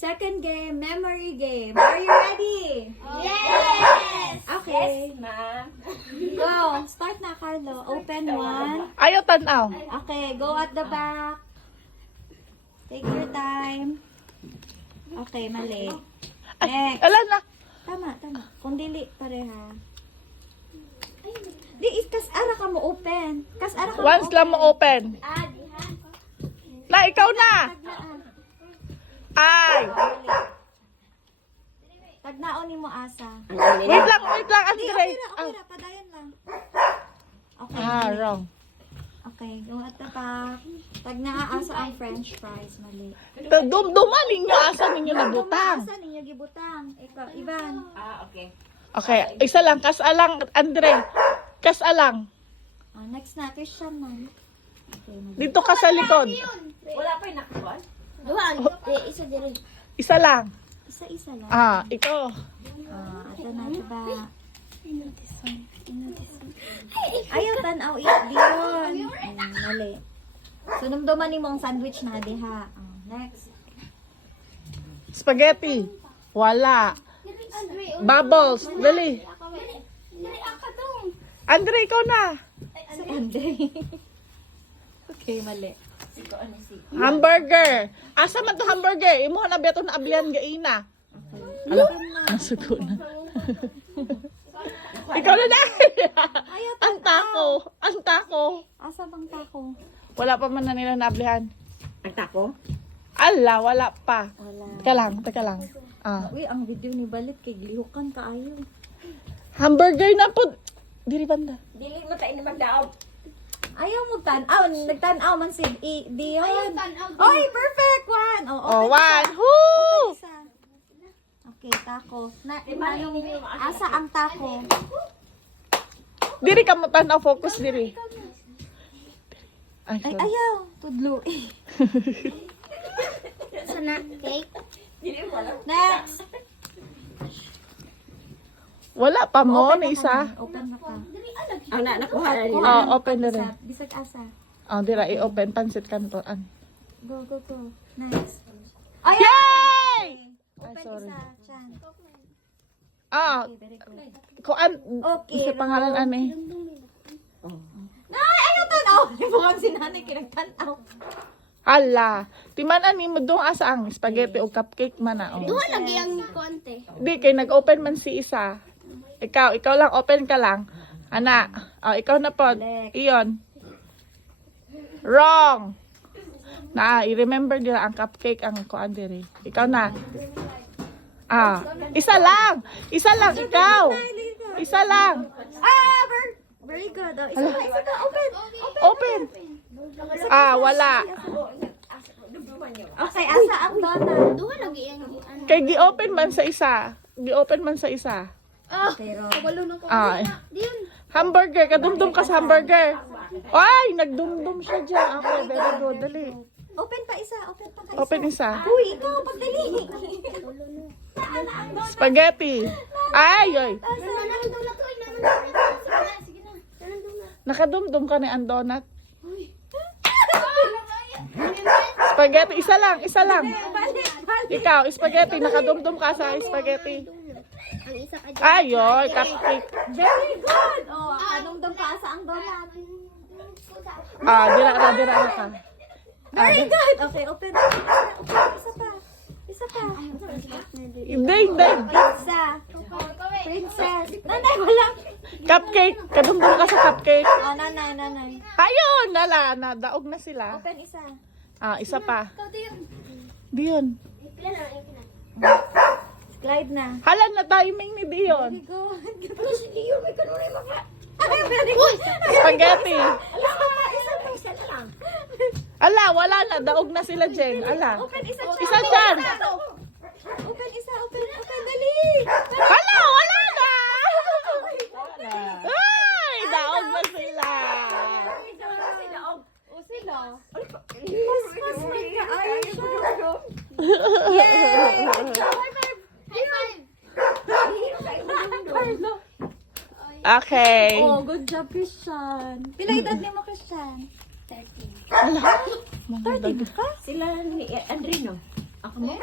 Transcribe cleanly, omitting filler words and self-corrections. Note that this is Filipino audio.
Second game, memory game. Are you ready? Yes! Okay. Yes, ma'am. Go. Start na, Carlo. Open one. Ayaw tanaw. Okay, go at the back. Take your time. Okay, mali. Next. Ala na. Tama. Kung dili, pareha. Di, kas-ara ka mo open. Kas-ara ka Once lang mo open. Na, ikaw na. Ay. Tagnaon ni mo asa. Wait lang, Di, Andre. okay ra. Padayon lang. Okay. Wrong. Okay, go at the back. Tagnaa asa ang french fries. Mali. Dumduman ninyo, asa ninyo nabutang. Asa ninyo gibutang? Ikaw, Ivan. Okay. Okay, isa lang, kasalang, Andre. Kasalang. Oh, next na, Christian man. Okay, mali. Dito ka sa likod. Wala pa yung nakuha. Duhan. Isa din. Isa lang. Isa-isa lang. Ikaw. Ato na ito ba? Ayaw tanaw diyon. Mali. So, namduman mo ang sandwich na diha. Next. Spaghetti. Wala. Bubbles. Dali. Andre, ikaw na. Si Andre. Okay, mali. Hamburger. Asa man to hamburger? Imo na beto na ablihan gaina. Ala, nasuko na. Ikaw na na. Ayaw Ang tako. Ang tako. Asa bang tako? Wala pa man na nila naablihan. Ang tako? Ala, wala pa. Wala. Teka lang. Uy, ang video ni Balit kay glihukan kaayo. Hamburger na po. Diri banda. Dili mo tayo na magdaog. Ayaw mo tan-aw. Nagtan-aw man si Dion. Ayaw tan-aw. Oy, perfect one. Oh, open one. isa. Woo! Open isa. Okay, taco. Asa ang taco? Diri ka mo tanaw, focus diri. Ay, Ay, ayaw. Tudlo. Sana. Cake. Next. wala pa mo Open na na isa. ka. Open na ka. Ang nakuha na rin. Open na rin. Bisag asa. Dira i-open pansit kantoan. Go. Next. Yay! Open sorry. isa. Chan. Ah, Okay, very good. kuan. Okay, Sa pangalan ani. Nay, ayaw tanaw. Mukhang si nanay kinagtanaw. Hala. Timan ani mo dong asa ang spaghetti o cupcake man na. Oh. Duhan lagi ang konti. Di kay nag-open man si isa. Ikaw lang open ka lang. Ana, ikaw na po. Iyon. Wrong. I-remember dira ang cupcake ang kuan diri. Ikaw na. Isa lang ikaw. Isa lang. Very good. Oh, isa pa. Open. Wala. Okay, asa ang donut? Duhan lagi ang ano. Kay gi-open man sa isa. Pero, Walo na ko. Diyan. Hamburger, kadumdum ka sa hamburger. Ay, nagdumdum siya dyan. Okay, very good. Dali. open pa isa. Open isa. Uy, ikaw, pagdali. Spaghetti. Ay. Nanandun na to. Sige na. Nanandun na. Nakadumdum ka ni ang donut. Spaghetti, isa lang. Balik. Ikaw, spaghetti, nakadumdum ka sa spaghetti. Ang isa ka dyan. Ayoy, cupcake. Very good. Oh, anong doon pa asa ang donut? Dira ka. Very good. Okay, open. Isa pa. Hindi. Pizza. Princess. Nanay, wala. Cupcake, kadumdum ka sa cupcake. Oh, nanay. Ayun, nadaog na sila. Open isa. Isa pa. Ikaw diyan. Diyon. Pila na. Slide na. Halan na timing ni Dion. Very good. Ano si Dio? May kanunay maka. Ay, very good. Spaghetti. Isa na lang. Ala, wala na. Daog na sila, Jen. Ala. Open isa. Isa dyan. Open isa. Open. Dali. Hala, wala na. Ay, daog na sila. Mas may kaayo siya. Yay! High five. Carlo. Okay. Oh, good job, Christian. Pila edad ni mo, Christian? 30. 30 ka? Sila ni Andrino. Ako mo?